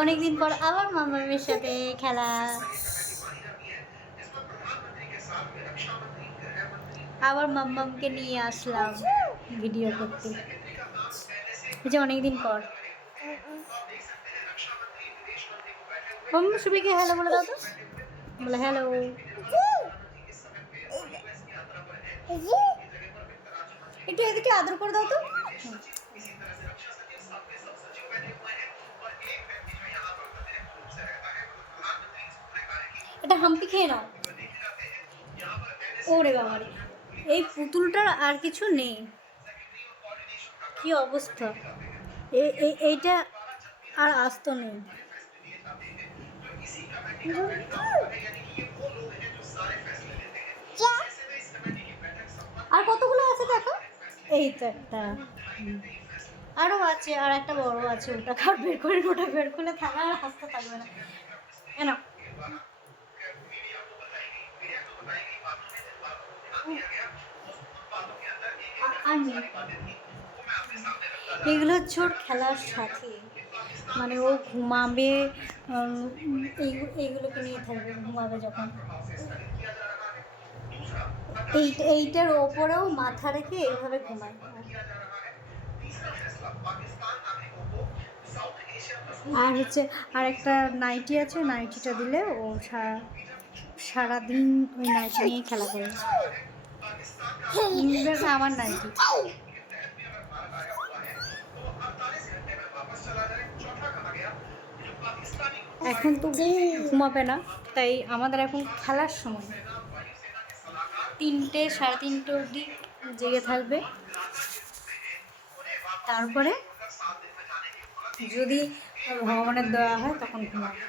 অনেকদিন পর আবার মামামের সাথে খেলা, আবার মাম্মামকে নিয়ে আসলাম ভিডিও করতে। এই যে অনেকদিন পর। সবাইকে হ্যালো বলে দাও তো, বলে হ্যালো। একটু এদিকে আদর করে দাও তো। এটা হাম্পি খেয়ে নাও। ওরে বাবারে, এই পুতুলটার আর কিছু নেই, কি অবস্থা। এইটা আর আস্ত নেই। আর কতগুলো আছে দেখো, এই তো একটা, আরও আছে, আর একটা বড় আছে, ওটা কার বের করে, ওটা বের করলে থাকা আর হাসতে থাকবে না। কেন এগুলো হচ্ছে ওর খেলার সাথী, মানে ও ঘুমাবে, এইগুলোকে নিয়ে থাকবে ঘুমাবে যখন। এইটার ওপরেও মাথা রেখে এইভাবে ঘুমায়। আর হচ্ছে আর একটা নাইটি আছে, নাইটিটা দিলে ও সারাদিন ওই নাইটি নিয়ে খেলা করে। আমার নাইটি এখন তো ঘুমাবে না, তাই আমাদের এখন খেলার সময় 3টে সাড়ে 3টে অবধি জেগে থাকবে। তারপরে যদি ভগবানের দেওয়া হয় তখন ঘুমাবে।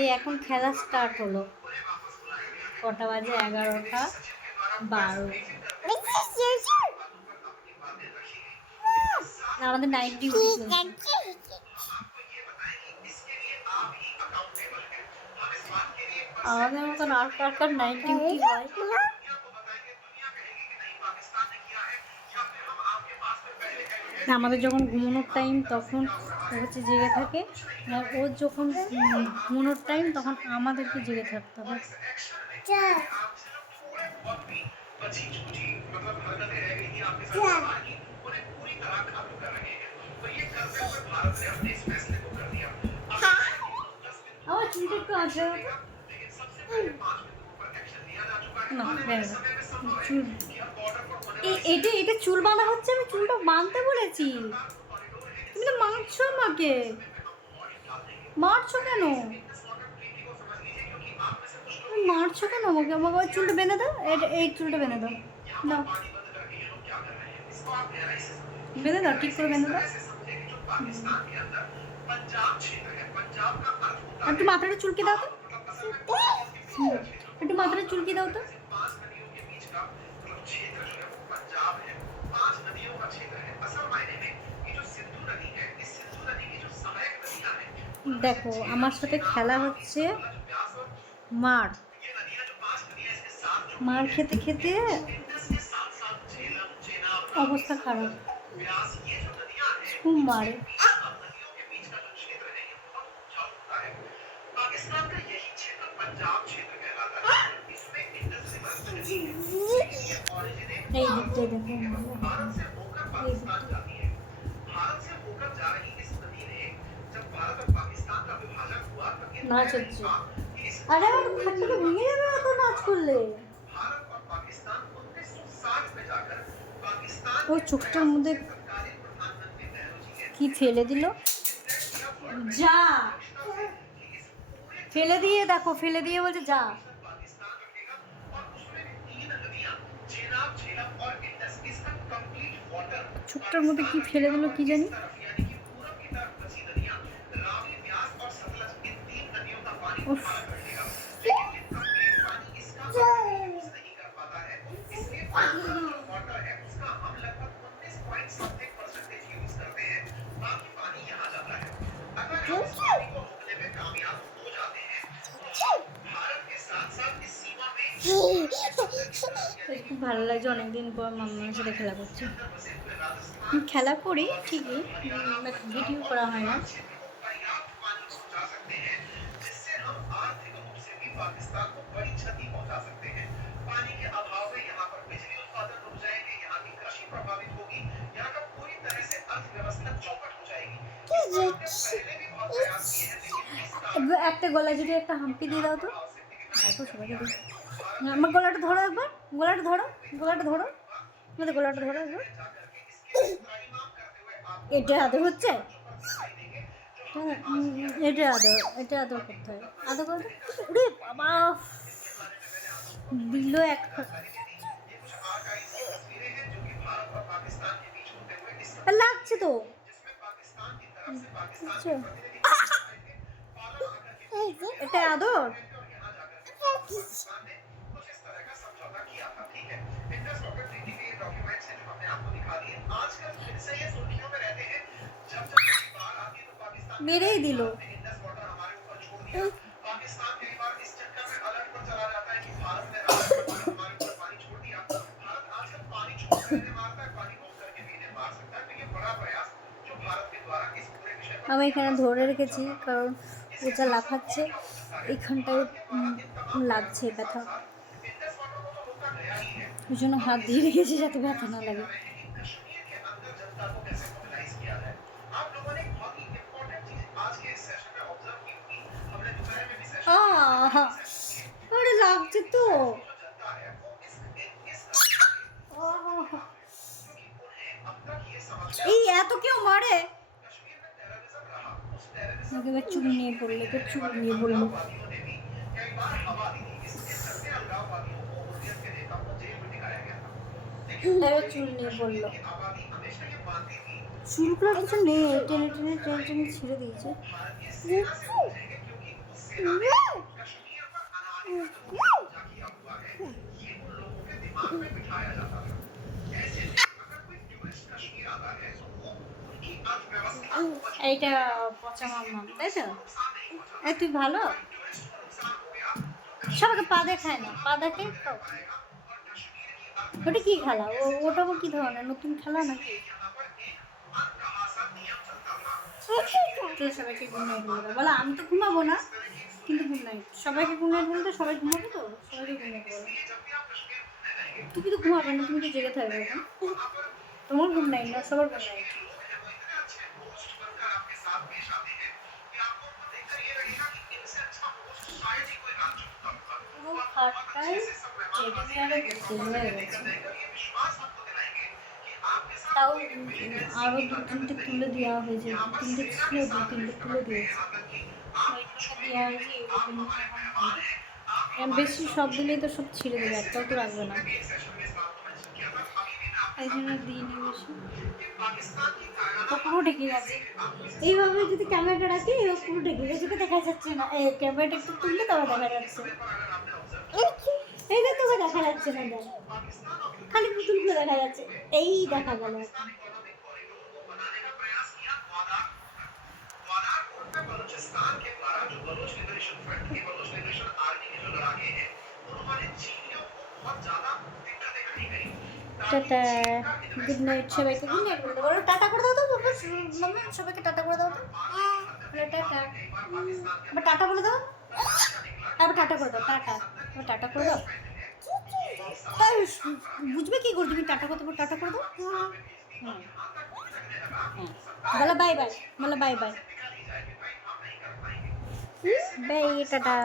এই এখন খেলা স্টার্ট হলো, কটা বাজে, 11টা 12। আমাদের নাইট ডিউটি চলছে। আমাদের মতন আর কার নাইট ডিউটি হয়। আমাদের যখন ঘুমানোর টাইম তখন হচ্ছে জেগে থাকে, আর ওর যখন ঘুমানোর টাইম তখন আমাদেরকে জেগে থাকতে হবে। আমার চুলটা একটু আছে না, চুল এটা চুল বাঁধা হচ্ছে, আমি চুলটা বাঁধতে বলেছি, তুমি তো মারছো আমাকে। মারছো কেন, মারছো কেন আমাকে? আমাকে ওই চুলটা বেঁধে দাও, এই চুলটা বেঁধে দাও, দাও বেঁধে দাও, ঠিক করে বেঁধে দাও। একটু মাথাটা চুলকে দাও তো, একটু মাথাটা চুলকে দাও তো। দেখো আমার সাথে খেলা হচ্ছে, মার খেতে খেতে অবস্থা খারাপ, খুব মারে। এই দিকটাই দেখো, নাচ হচ্ছে। আরে আমার খাটটাকে ভেঙে যাবে এত নাচ করলে। ওই চোখটার মধ্যে কি ফেলে দিল, যা ফেলে দিয়ে, দেখো ফেলে দিয়ে বলছে যা। চোখটার মধ্যে কি ফেলে দিল কি জানি। ভালো লাগছে, অনেকদিন পর মাম্মার সাথে খেলা করছি। খেলা করি ঠিকই, ভিডিও করা হয় না। একটা গলায় যদি একটা হাম্পি দিয়ে দাও তো, দেখো সবাইকে দিই। আমার গলাটা ধরো একবার, গলাটা ধরো, গলাটা ধরো, আমাদের গলাটা ধরো একবার। এটা আদর হচ্ছে, এটা আদর, এটা আদর করতে হয়, আদর করতে। ওরে বাবা, দিল এক। লাগছে তো, এটা আদর। মেরেই দিল। আমি এখানে ধরে রেখেছি কারণ ও যা লাফাচ্ছে এখানটায় লাগছে ব্যথা, ওই জন্য হাত দিয়ে রেখেছি যাতে ব্যথা না লাগে। আরে লাগছে তো, এই এত কেউ মারে। এবার চুল নিয়ে পড়লো, তো চুল নিয়ে পড়লো। এবার চুল নিয়ে পড়লো, চুলগুলো কিছু নেই, টেনে টেনে টেনে টেনে ছিঁড়ে দিয়েছে। এইটা পচা মাম্মা, তাই তো? এই তুই ভালো, সবাইকে পা দেখায় না, পা দেখে খাও। ওটা কি খেলা? ওটা কি ধরনের নতুন খেলা নাকি? তো সবাইকে গুড নাইট বলে দাও, বলো আমি তো ঘুমাবো না কিন্তু গুড নাইট। সবাইকে গুড নাইট বলতে সবাই ঘুমাবে তো, সবাইকে গুড নাইট বলো। তুমি তো ঘুমাবে না, তুমি তো জেগে থাকবে এখন। তোমার গুড নাইট না, সবার গুড নাইট। পুরো খাটটাই টেবিলে হয়ে গেছে। তাও আরও দু তিনটে তুলে দেওয়া হয়েছে, দু তিনটে ছিল, দু তিনটে তুলে দিয়েছে। দেওয়া হয়েছে, বেশি সব দিলেই তো সব ছিঁড়ে দেবে, একটাও তো রাখবে না, এই জন্য দিইনি বেশি। পুরো ঢেকে গেছে, এইভাবে যদি ক্যামেরাটা রাখি এবার পুরো ঢেকে গেছে, দেখা যাচ্ছে না। এই ক্যামেরাটা একটু তুললে তবে দেখা যাচ্ছে, এই যে তোকে দেখা যাচ্ছে না, দেখ খালি পুতুলগুলো দেখা যাচ্ছে, এই দেখা গেল। টাটা, গুড নাইট সবাইকে, গুড নাইট বলতে বলো, টাটা করে দাও তো মাম্মা, সবাইকে টাটা করে দাও তো, টাটা, এবার টাটা বলে দাও, এবার টাটা করে দাও, টাটা, এবার টাটা করে দাও। বুঝবে কি করে তুমি টাটা করতে, টাটা করে দাও। বলো বাই বাই, বলো বাই বাই, বাই, টাটা।